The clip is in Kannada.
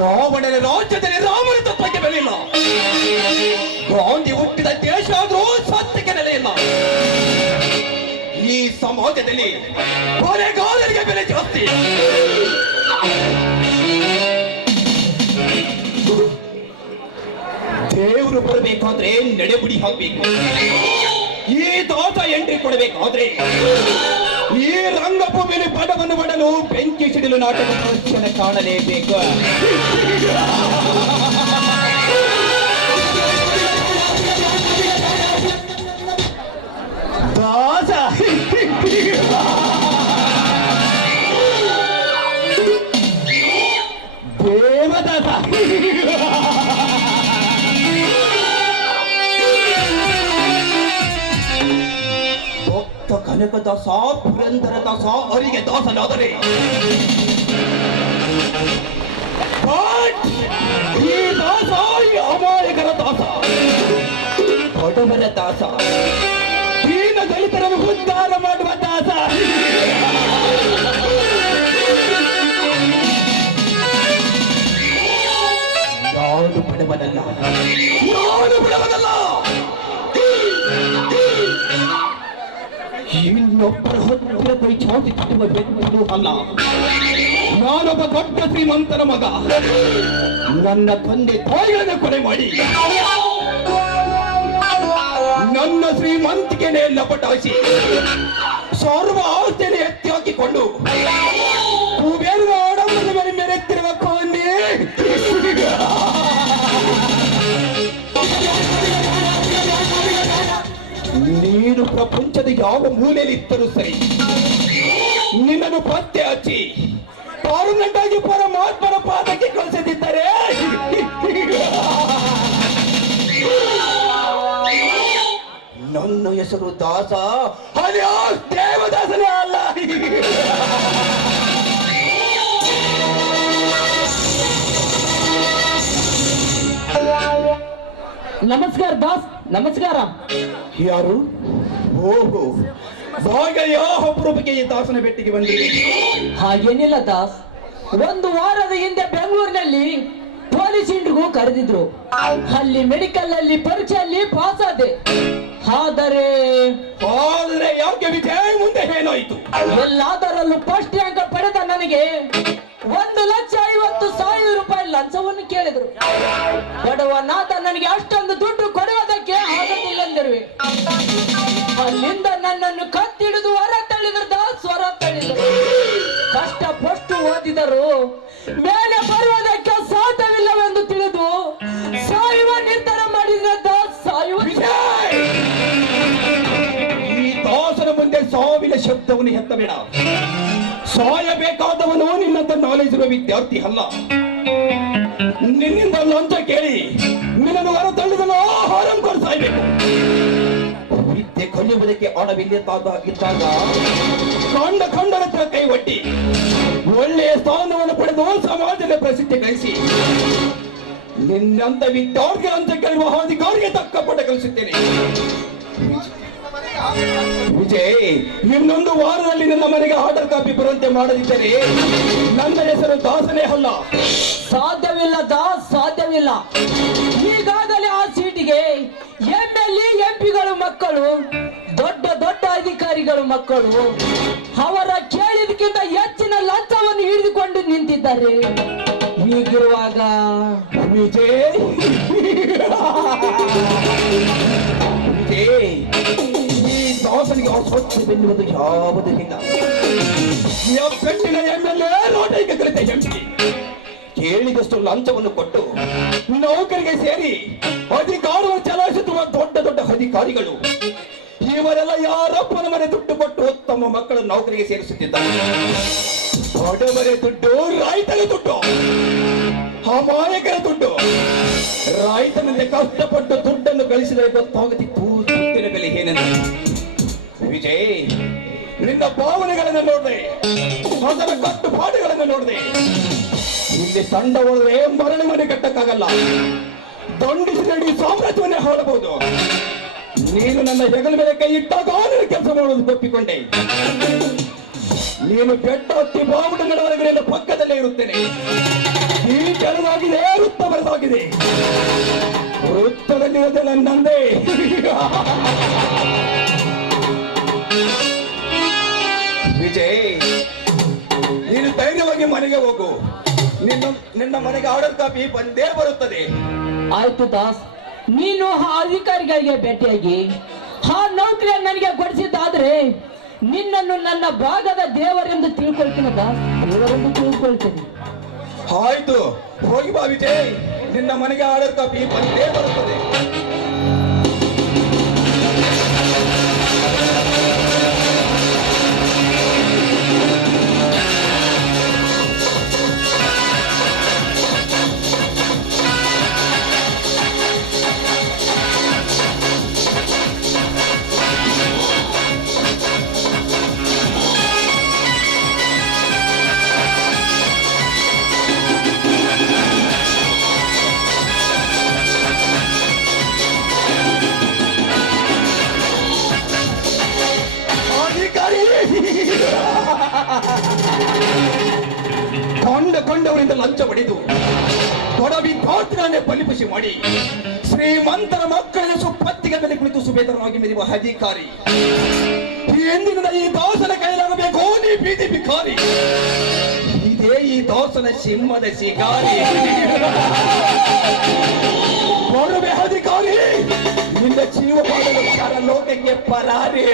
ರಾವಣನ ರಾಜ್ಯದಲ್ಲಿ ರಾಮನ ತತ್ವಕ್ಕೆ ಬೆಲೆಯಿಲ್ಲ. ಗಾಂಧಿ ಹುಟ್ಟಿದ ದೇಶ ಆದರೂ ಸತ್ಯಕ್ಕೆ ನೆಲೆಯಿಲ್ಲ. ಈ ಸಮಾಜದಲ್ಲಿ ಕೊಲೆಗಾರರಿಗೆ ಬೆಲೆ ಜಾಸ್ತಿ. ದೇವರು ಬರಬೇಕಾದ್ರೆ ನಡೆಬುಡಿ ಹಾಕ್ಬೇಕು. ಈ ದಾಸ ಎಂಟ್ರಿ ಕೊಡಬೇಕಾದ್ರೆ ಈ ರಂಗಭೂಮಿಯಲ್ಲಿ ಪಟವನ್ನು ಮಾಡಲು ಬೆಂಕಿ ಸಿಡಿಲು ನಾಟಕ ಪ್ರದರ್ಶನ ಕಾಣಲೇಬೇಕು. ದಾಸ ದೇವದಾಸ ಕನಕದಾಸ ಪುರಂದರ ದಾಸ ಅವರಿಗೆ ದಾಸನಾದರೆ ಈ ದಾಸ ಅಮಾಯಕರ ದಾಸ, ಬಡವರ ದಾಸ, ದೀನ ದಲಿತರನ್ನು ಉದ್ಧಾರ ಮಾಡುವ ದಾಸ. ನಾನು ಬಡವನಲ್ಲ, ನಾನು ಬಡವನಲ್ಲ. ಇನ್ನೊಬ್ಬರ ಹೊತ್ತಿನ ಕೈ ಚಾಟಿ ತಟ್ಟುವ ವ್ಯಕ್ತಿಯೂ ಅಲ್ಲ. ನಾನೊಬ್ಬ ದೊಡ್ಡ ಶ್ರೀಮಂತರ ಮಗ. ನನ್ನ ತಂದೆ ತಾಯಿಗಳನ್ನು ಕೊಲೆ ಮಾಡಿ ನನ್ನ ಶ್ರೀಮಂತಿಕೆನೆ ಲಪಟಾಯಿಸಿ ಸರ್ವ ಆಸ್ತಿಯನ್ನು ಎತ್ತಿ ಹಾಕಿಕೊಂಡು ಕುಬೇರನ ಆಡಂಬರದ ಮೇಲೆ ಮೆರೆತಿರುವ ಕೊಂಡಿ ನೀನು ಪ್ರಪಂಚದ ಯಾವ ಮೂಲೆಯಲ್ಲಿ ಇದ್ದರೂ ಸರಿ, ನಿನ್ನನ್ನು ಪತ್ತೆ ಹಚ್ಚಿ ಪಾರ್ಲಿಮೆಂಟಾಗಿ ಪರಮಾತ್ಮನ ಪಾದಕ್ಕೆ ಕಳಿಸದಿದ್ದರೆ ನನ್ನ ಹೆಸರು ದಾಸ, ಅಲ್ಯೋ ದೇವದಾಸನೇ ಅಲ್ಲ. ನಮಸ್ಕಾರ ದಾಸ್, ನಮಸ್ಕಾರ. ಯಾರು? ಓಹೋ, ಭಾಗ ಯಾವ ಅಪರೂಪಕ್ಕೆ ಈ ದಾಸನ ಭೇಟಿಗೆ ಬಂದಿದೆ? ಹಾಗೇನಿಲ್ಲ ದಾಸ್, ಒಂದು ವಾರದ ಹಿಂದೆ ಬೆಂಗಳೂರಿನಲ್ಲಿ ಪೊಲೀಸ್ ಇಂಟ್ರಿಗೂ ಕರೆದಿದ್ರು. ಅಲ್ಲಿ ಮೆಡಿಕಲ್ ಅಲ್ಲಿ ಪರೀಕ್ಷೆಯಲ್ಲಿ ಪಾಸ್ ಆದೆ. ಆದರೆ ಯಾಕೆ ವಿಜಯ ಮುಂದೆ ಏನಾಯ್ತು? ಎಲ್ಲದರಲ್ಲೂ ಫಸ್ಟ್ ರ್ಯಾಂಕ್ ಪಡೆದ ನನಗೆ 1,50,000 ರೂಪಾಯಿ ಲಂಚವನ್ನು ಕೇಳಿದ್ರು. ಬಡವನಾದ ನನಗೆ ಅಷ್ಟೊಂದು ದುಡ್ಡು ಕೊಡುವುದಕ್ಕೆ ಆಗುತ್ತಿಲ್ಲಂದಿರುವೆ. ಅಲ್ಲಿಂದ ನನ್ನನ್ನು ಕತ್ತಿಡಿದು ಹೊರ ತಳ್ಳಿದ್ರು ದಾಸ್, ಹೊರ ತಳ್ಳಿದರು. ಕಷ್ಟಪಟ್ಟು ಓದಿದರು, ಮೇಲೆ ಬರುವುದಕ್ಕೆ ಸಾಧ್ಯವಿಲ್ಲವೆಂದು ತಿಳಿದು ಸಾಯುವ ನಿರ್ಧಾರ ಮಾಡಿದ ದಾಸ್. ಸಾಯುವ ಈ ದಾಸನ ಮುಂದೆ ಸಾವಿನ ಶಬ್ದವನ್ನು ಎತ್ತಬೇಡ. ಸಾಯಬೇಕಾದವನು ನಿನ್ನಂತ ನಾಲೆಜ್ ಇರುವ ವಿದ್ಯಾರ್ಥಿ ಅಲ್ಲ. ನಿನ್ನಿಂದ ಲಂಚ ಕೇಳಿ ನಿನ್ನನ್ನು ಹೊರ ತಳ್ಳಿದನು ಆಹಾರ ಕೊಡು ಸಾಯ್ಬೇಕು. ವಿದ್ಯೆ ಕಲಿಯುವುದಕ್ಕೆ ಅಡವಿಲ್ಲದಾಗ ಇದ್ದಾಗ ಕಂಡರ ಹತ್ರ ಕೈ ಒಡ್ಡಿ ಒಳ್ಳೆಯ ಸ್ಥಾನವನ್ನು ಪಡೆದು ಸಮಾಜದ ಪ್ರಸಿದ್ಧಿ ಗಳಿಸಿ ನಿನ್ನಂತ ವಿದ್ಯಾರ್ಥಿ ಅಂತ ಕೇಳುವ ಅಧಿಕಾರಿಗೆ ತಕ್ಕ ಪಟ ಕಲಿಸುತ್ತೇನೆ. ವಿಜಯ್, ಇನ್ನೊಂದು ವಾರದಲ್ಲಿ ನನ್ನ ಮನೆಗೆ ಆರ್ಡರ್ ಕಾಪಿ ಬರುವಂತೆ ಮಾಡದಿದ್ದರೆ ನನ್ನ ಹೆಸರು ದಾಸನೇ ಅಲ್ಲ. ಸಾಧ್ಯವಿಲ್ಲ ದಾಸ್, ಸಾಧ್ಯವಿಲ್ಲ. ಈಗಾಗಲೇ ಆ ಸೀಟಿಗೆ MLA MP ಮಕ್ಕಳು, ದೊಡ್ಡ ದೊಡ್ಡ ಅಧಿಕಾರಿಗಳು ಮಕ್ಕಳು ಅವರ ಕೇಳಿದಕ್ಕಿಂತ ಹೆಚ್ಚಿನ ಲಂಚವನ್ನು ಹಿಡಿದುಕೊಂಡು ನಿಂತಿದ್ದಾರೆ. ಹೀಗಿರುವಾಗ ವಿಜಯ್, ಈ ದಾಸನಿಗೆ ಅಸ್ವಚ್ಛವೆನ್ನುವುದು ಯಾವುದೂ ಇಲ್ಲ. ಪೆಟ್ಟಿನ MLA ನೋಟೈಕ ಕಲಿತ MP ಕೇಳಿದಷ್ಟು ಲಂಚವನ್ನು ಕೊಟ್ಟು ನೌಕರಿಗೆ ಸೇರಿ ಅಧಿಕಾರವನ್ನು ಚಲಾಯಿಸುತ್ತಿರುವ ದೊಡ್ಡ ದೊಡ್ಡ ಅಧಿಕಾರಿಗಳು ಇವರೆಲ್ಲ ಯಾರಪ್ಪನ ಮನೆ ದುಡ್ಡು ಕೊಟ್ಟು ತಮ್ಮ ಮಕ್ಕಳ ನೌಕರಿಗೆ ಸೇರಿಸುತ್ತಿದ್ದಾರೆ. ಬಡವರ ದುಡ್ಡು, ರೈತರ ದುಡ್ಡು, ಅಮಾಯಕರ ದುಡ್ಡು. ರೈತನಿಂದ ಕಷ್ಟಪಟ್ಟು ದುಡ್ಡನ್ನು ಗಳಿಸಿದರೆ ಗೊತ್ತಾಗುತ್ತಿತ್ತು ದುಡ್ಡಿನ ಬೆಲೆ ಏನೆಂದು. ವಿಜಯ್, ನಿನ್ನ ಭಾವನೆಗಳನ್ನು ನೋಡಿದೆ, ಅದರ ಕಟ್ಟುಪಾಡುಗಳನ್ನು ನೋಡಿದೆ. ಇಲ್ಲಿ ತಂಡ ಹೋದ್ರೆ ಮರಳಿ ಮನೆ ಕಟ್ಟಕ್ಕಾಗಲ್ಲ, ದಂಡಿಸಿದ ಸಾಮ್ರಾಜ್ಯವನ್ನೇ ಹಾಳಬಹುದು. ನೀನು ನನ್ನ ಹೆಗಲ ಮೇಲೆ ಕೈ ಇಟ್ಟಾಗ ನೀನು ಕೆಲಸ ಮಾಡುವುದು ಒಪ್ಪಿಕೊಂಡೆ. ನೀನು ಬೆಟ್ಟ ಹತ್ತಿ ಬಾವುಟ ನಡೆವರೆಗೆ ನಿನ್ನ ಪಕ್ಕದಲ್ಲೇ ಇರುತ್ತೇನೆ. ಈ ಕೆಳಗಾಗಿದೆ, ವೃತ್ತ ಬರೆದಾಗಿದೆ. ವೃತ್ತದಲ್ಲಿರೋದೆಲ್ಲ ನಂದೇ. ವಿಜಯ್, ನೀನು ಧೈರ್ಯವಾಗಿ ಮನೆಗೆ ಹೋಗು. ನಿನ್ನ ಮನೆಗೆ ಆರ್ಡರ್ ಕಾಪಿ ಬಂದೇ ಬರುತ್ತದೆ. ಆಯ್ತು ದಾಸ್, ನೀನು ಆ ಅಧಿಕಾರಿಗಳಿಗೆ ಭೇಟಿಯಾಗಿ ಆ ನೌಕರಿ ನನಗೆ ಕೊಡಿಸಿದ್ದಾದ್ರೆ ನಿನ್ನನ್ನು ನನ್ನ ಭಾಗದ ದೇವರೆಂದು ತಿಳ್ಕೊಳ್ತೀನಿ ದಾಸ್, ದೇವರೆಂದು ತಿಳ್ಕೊಳ್ತೀನಿ. ಆಯ್ತು, ಹೋಗಿ ಬಾ ವಿಜಯ್. ನಿನ್ನ ಮನೆಗೆ ಆರ್ಡರ್ ಕಾಪಿ ಬಂದೇ ಬರುತ್ತದೆ. ಕೊಂಡವರಿಂದ ಲಂಚ ಪಡೆದು ಬಡ ವಿದ್ಯಾರ್ಥಿಗಳನ್ನೇ ಬಲಿಪಶಿ ಮಾಡಿ ಶ್ರೀಮಂತರ ಮಕ್ಕಳನ್ನ ಸುಪ್ಪತ್ತಿಗೆ ಮೇಲೆ ಕುಳಿತು ಸುಬೇದರವಾಗಿ ಮೆರೆಯುವ ಅಧಿಕಾರಿ ಎಂದಿನಿಂದ ಈ ದಾಸನ ಕೈಲಾಗಬೇಕು. ನೀ ಬೀದಿ ಭಿಕಾರಿ, ಇದೇ ಈ ದಾಸನ ಸಿಂಹದ ಶಿಕಾರಿ. ಬರುವೆ ಅಧಿಕಾರಿ, ನಿನ್ನ ಜೀವ ಲೋಕಕ್ಕೆ ಪರಾರಿ.